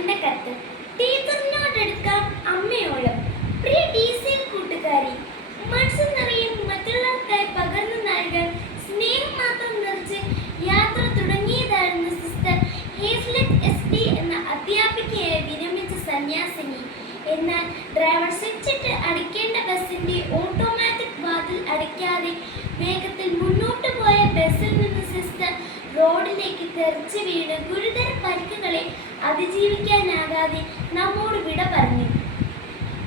ചേട്ടന്റെ കത്ത്. ടീച്ചറിനോടെടുക്കാം അമ്മയോളം. പ്രിയ ടീച്ചർ കൂട്ടുകാരി, മനസ്സ് നിറയും മറ്റുള്ളവർക്കായി പകർന്നു നൽകാൻ സ്നേഹം മാത്രം നിറച്ച് യാത്ര തുടങ്ങിയതായിരുന്നു സിസ്റ്റർ ഹേസ്ലെറ്റ് SD എന്ന അധ്യാപികയായ വിരമിച്ച സന്യാസിനി. എന്നാൽ ഡ്രൈവർ സ്വിച്ചിട്ട് അടിക്കേണ്ട ബസിന്റെ ഓട്ടോമാറ്റിക് വാതിൽ അടയ്ക്കാതെ വേഗത്തിൽ മുന്നോട്ട് പോയ ബസ്സിൽ നിന്ന് സിസ്റ്റർ റോഡിലേക്ക് തെറിച്ച് വീണ് ഗുരുതര പരിക്കുകളെ അതിജീവിക്കാനാകാതെ നമ്മോട് വിട പറഞ്ഞു.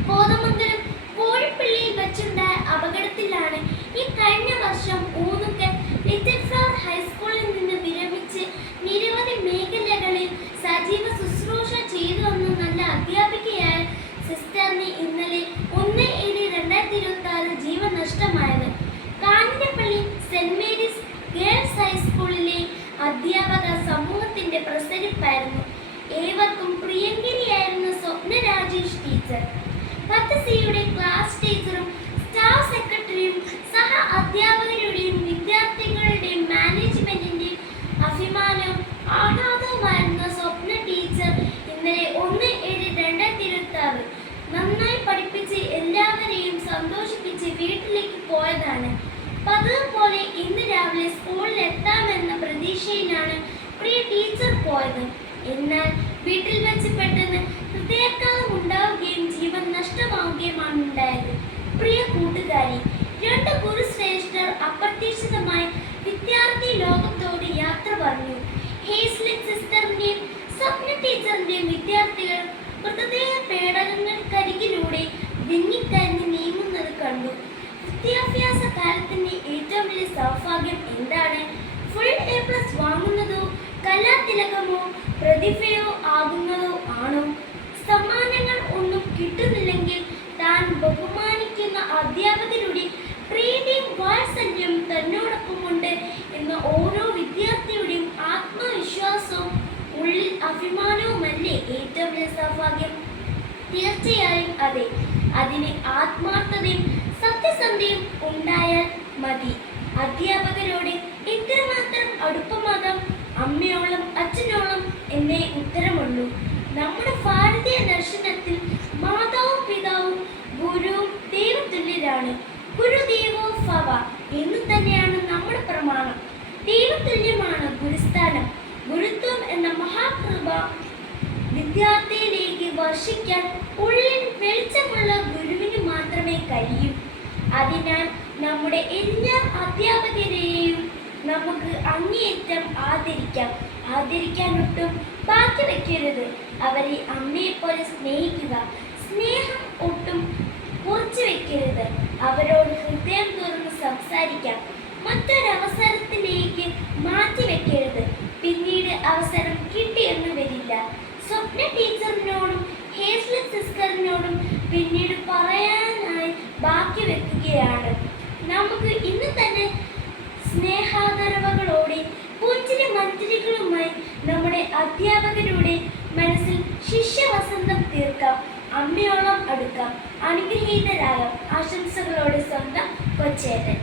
കോതമംഗലം കോഴിപ്പള്ളിയിൽ വച്ചുണ്ടായ അപകടത്തിലാണ് ഈ കഴിഞ്ഞ വർഷം ഊന്നുക്കൽ ലിറ്റിൽ ഫ്ലവർ ഹൈസ്കൂളിൽ നിന്ന് വിരമിച്ച് നിരവധി മേഖലകളിൽ സജീവ ശുശ്രൂഷ ചെയ്തു വന്ന നല്ല അധ്യാപികയായ സിസ്റ്ററിന് ഇന്നലെ 1/7/2026 ജീവൻ നഷ്ടമായത്. കാഞ്ഞിരപ്പള്ളി സെന്റ് മേരീസ് ഗേൾസ് ഹൈസ്കൂളിലെ അധ്യാപക സമൂഹത്തിന്റെ പ്രസരിപ്പായിരുന്നു. ഏവർക്കും പ്രിയങ്കരിയായിരുന്ന സ്വപ്ന രാജേഷ് ടീച്ചർ 10Cയുടെ ക്ലാസ് ടീച്ചറും സ്റ്റാഫ് സെക്രട്ടറിയും സഹ അധ്യാപകരുടെയും വിദ്യാർത്ഥികളുടെയും മാനേജ്മെന്റിന്റെയും അഭിമാനവും ആഹ്ലാദവുമായിരുന്ന സ്വപ്ന ടീച്ചർ ഇന്നലെ 1/7/2026 നന്നായി പഠിപ്പിച്ച് എല്ലാവരെയും സന്തോഷിപ്പിച്ച് വീട്ടിലേക്ക് പോയതാണ്. പതിവ് പോലെ ഇന്ന് രാവിലെ സ്കൂളിൽ എത്താമെന്ന പ്രതീക്ഷയിലാണ് പ്രിയ ടീച്ചർ പോയത്. എന്നാൽ വീട്ടിൽ വെച്ച് പെട്ടെന്ന് ഹൃദയാഘാതം ഉണ്ടാവുകയും ജീവൻ നഷ്ടമാവുകയുമാണ് ഉണ്ടായത്. പ്രിയ കൂട്ടുകാരി, 2 ഗുരുശ്രേഷ്ഠർ അപ്രതീക്ഷിതമായി വിദ്യാർത്ഥി ലോകത്തോട് യാത്ര പറഞ്ഞു. ഹേസ്ലെറ്റ് സിസ്റ്ററിന്റെയും സ്വപ്ന ടീച്ചറിന്റെയും വിദ്യാർത്ഥികൾ മൃതദേഹ പേടകങ്ങൾക്കരികിലൂടെ വിങ്ങിക്കരഞ്ഞ് നീങ്ങുന്നത് കണ്ടു. വിദ്യാഭ്യാസ കാലത്തിന്റെ ഏറ്റവും വലിയ സൗഭാഗ്യം എന്താണ്? ഫുൾ A+ വാങ്ങുന്നതോ കലാതിലകമോ പ്രതിഭയോ ആകുന്നതോ ആണോ? സമ്മാനങ്ങൾ ഒന്നും കിട്ടുന്നില്ലെങ്കിൽ താൻ ബഹുമാനിക്കുന്ന അധ്യാപകരുടെ പ്രീതിയും വാത്സല്യവും തന്നോടൊപ്പമുണ്ട് എന്ന ഓരോ വിദ്യാർത്ഥിയുടെയും ആത്മവിശ്വാസവും ഉള്ളിൽ അഭിമാനവുമല്ലേ ഏറ്റവും വലിയ സൗഭാഗ്യം? തീർച്ചയായും അതെ. അതിന് ആത്മാർത്ഥതയും സത്യസന്ധതയും ഉണ്ടായാൽ മതി. അധ്യാപകരോട് എത്രമാത്രം അടുപ്പമാകാം? അമ്മയോളം അച്ഛനോളം എന്നേ ഉത്തരമുള്ളൂ. നമ്മുടെ ഭാരതീയ ദർശനത്തിൽ മാതാവും പിതാവും ഗുരുവും ദൈവതുല്യരാണ്. ഗുരുദേവോ ഭവ എന്നു തന്നെയാണ് നമ്മുടെ പ്രമാണം. ദൈവതുല്യമാണ് ഗുരുസ്ഥാനം. ഗുരുത്വം എന്ന മഹാകൃപ വിദ്യാർത്ഥിയിലേക്ക് വർഷിക്കാൻ ഉള്ളിൽ വെളിച്ചമുള്ള ഗുരുവിന് മാത്രമേ കഴിയൂ. അതിനാൽ നമ്മുടെ എല്ലാ അധ്യാപകരെയും നമുക്ക് അങ്ങേയറ്റം ആദരിക്കാനൊട്ടും ബാക്കി വെക്കരുത്. അവരെ അമ്മയെപ്പോലെ സ്നേഹിക്കുക. സ്നേഹം ഒട്ടും കുറച്ചു വെക്കരുത്. അവരോട് ഹൃദയം തുറന്ന് സംസാരിക്കാം. മറ്റൊരവസരത്തിലേക്ക് മാറ്റി വെക്കരുത്. പിന്നീട് അവസരം കിട്ടിയെന്ന് വരില്ല. സ്വപ്ന ടീച്ചറിനോടും ഹേസ്ലെറ്റ് സിസ്റ്ററിനോടും പിന്നീട് പറയാനായി ബാക്കി വെക്കുകയാണ്. നമുക്ക് ഇന്ന് തന്നെ സ്നേഹാദരവുകളോടെ പുഞ്ചിരി മന്ത്രികളുമായി നമ്മുടെ അധ്യാപകരുടെ മനസ്സിൽ ശിഷ്യവസന്തം തീർക്കാം. അമ്മയോളം അടുക്കാം. അനുഗ്രഹീതരാകാം. ആശംസകളോടെ സ്വന്തം കൊച്ചേട്ടൻ.